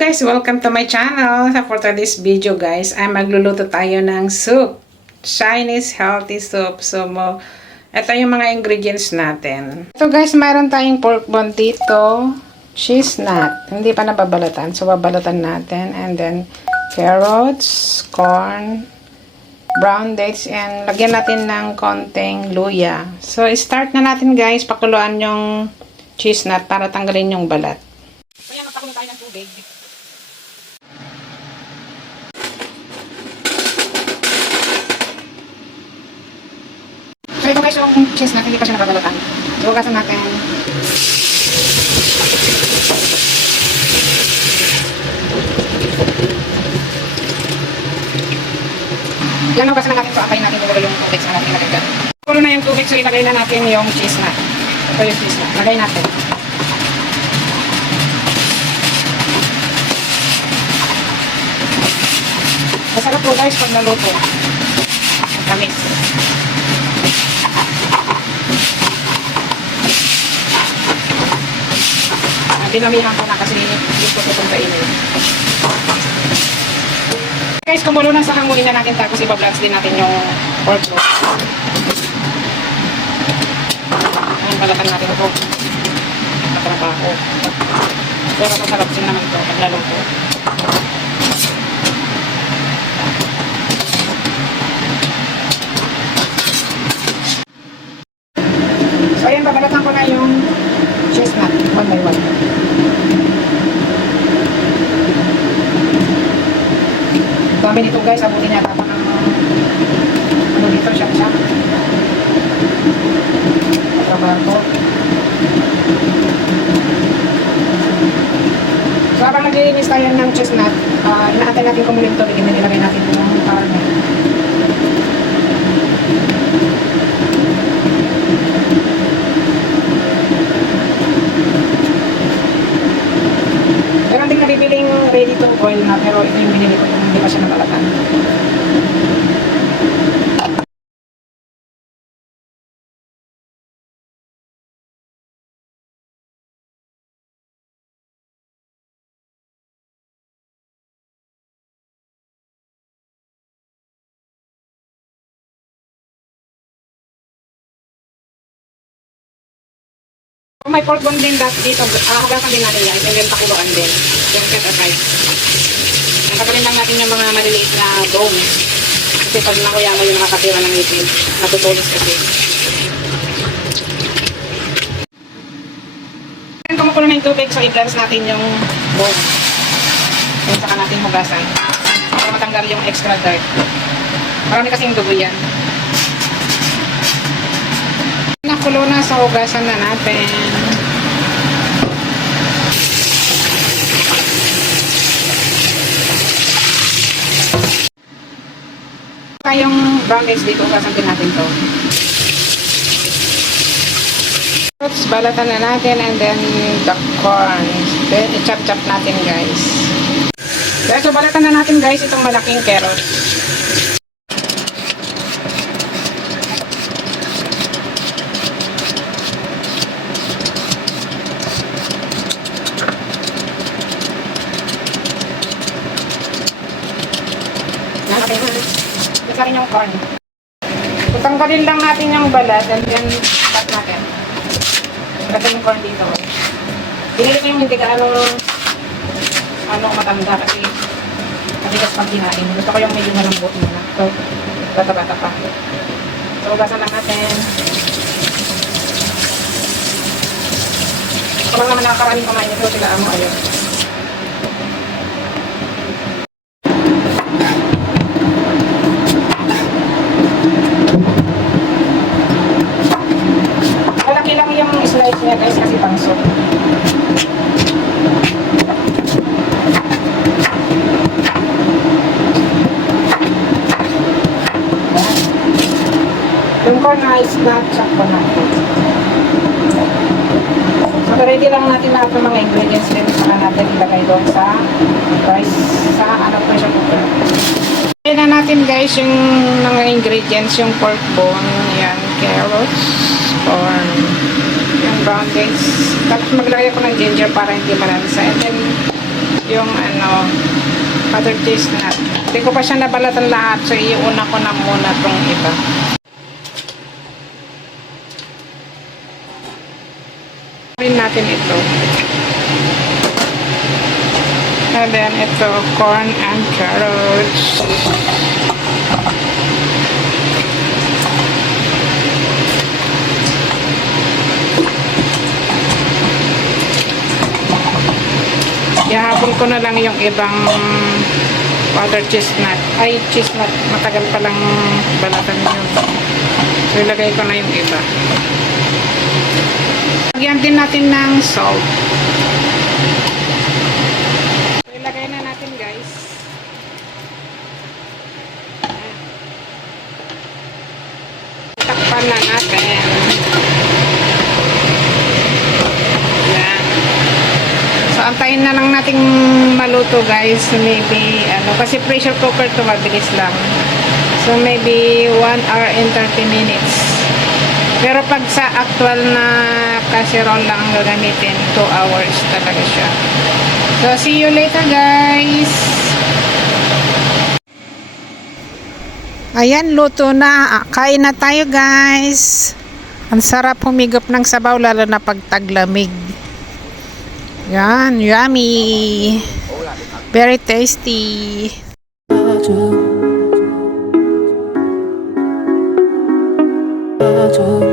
Guys, welcome to my channel. For today's video guys, ay magluluto tayo ng soup. Chinese healthy soup. So, ito yung mga ingredients natin. Ito guys, mayroon tayong pork bone dito. Cheese nut. Hindi pa nababalatan. So, babalatan natin. And then, carrots, corn, brown dates, and lagyan natin ng konting luya. So, start na natin guys. Pakuluan yung cheese nut para tanggalin yung balat. So, yan, magpakulo tayo ng tubig. So, ito guys yung cheese natin, hindi pa siya nababalatan. So, hugasan natin. Yan, hugasan na natin. So, akayin natin ilagay yung tubig sa natin ilagay dyan. Kulo na yung tubig, so ilagay na natin yung cheese nut. Ito yung cheese nut. Lagay natin. Masarap po guys pag naluto. Tamis. Dinamihan ko na kasi gusto ko itong kainin. Guys, kumulo na sa hangulin na natin tapos iba-vlogs din natin yung pork roast. Ayan, balatan natin ito. Matrabaho. Pero masarap din naman ito pag naluto. So, ayan, babalatan ko na yung cheese nut, one by one. Dami nito guys, abutin niya tapos ng ano dito, siya. Trabaho. So, habang naglilinis tayo ng cheese nut, inaantay natin kumuling tubig, and then ilagay natin yung karne. Meron din nabibiling ready to boil na, pero ito yung binili ko, yung hindi pa siya nabalatan. Kung may pork bone din dito, hugasan din natin yan, and then pakuluan din. Yung set aside. Nagkakaroon lang natin yung mga maliliit na bones. Kasi pag nakuya mo yung nakakatira ng itin, natutulis kasi. Then kumukulo na yung tubig, so i-cleanse natin yung bone. Then saka natin hugasan. Para matanggal yung extra dirt. Marami kasing dugo yan. Nakulo na, so hugasan na natin. Yung brown eggs dito, hugasan din natin to. Oops, balatan na natin, and then the corn. Then i-chop-chop natin guys. So balatan na natin guys itong malaking carrots. Isa rin yung corn. Tutanggalin lang natin yung balat and then cut natin. Lagyan yung corn dito. Pinili ko yung hindi ka ano matanda kasi matigas pag kinain. Gusto ko yung medyo malambot muna. So, bata-bata pa. So, ugasan lang natin. Kapag naman nakakaraming kumain ito, sila mo ayun. Slice niya guys kasi pang soup. Yung corn na chop ko natin. So ready lang natin lahat ng mga ingredients din saka natin ilagay doon sa rice sa pressure cooker. Ayan na natin guys yung mga ingredients, yung pork bone, yan, carrots, corn, yung brown dates. Tapos maglagay ako ng ginger para hindi malansa. And then, yung butter chestnut. Hindi ko pa siya nabalatan lahat, so iuna ko na muna tong iba. Rin natin ito. And then ito, corn and carrots. Ihabol ko na lang yung ibang butter chestnut. Ay, chestnut. Matagal palang balatan yun. So, ilagay ko na yung iba. Lagyan din natin ng salt. So, ilagay na natin, guys. Takpan na natin. So, antayin na lang nating maluto, guys. Maybe, kasi pressure cooker to, mabilis lang. So, maybe 1 hour and 30 minutes. Pero pag sa actual na casserole lang ang gagamitin, 2 hours talaga siya. So, see you later, guys. Ayan, luto na. Kain na tayo, guys. Ang sarap humigop ng sabaw, lalo na pag taglamig. Yan, yummy. Very tasty. I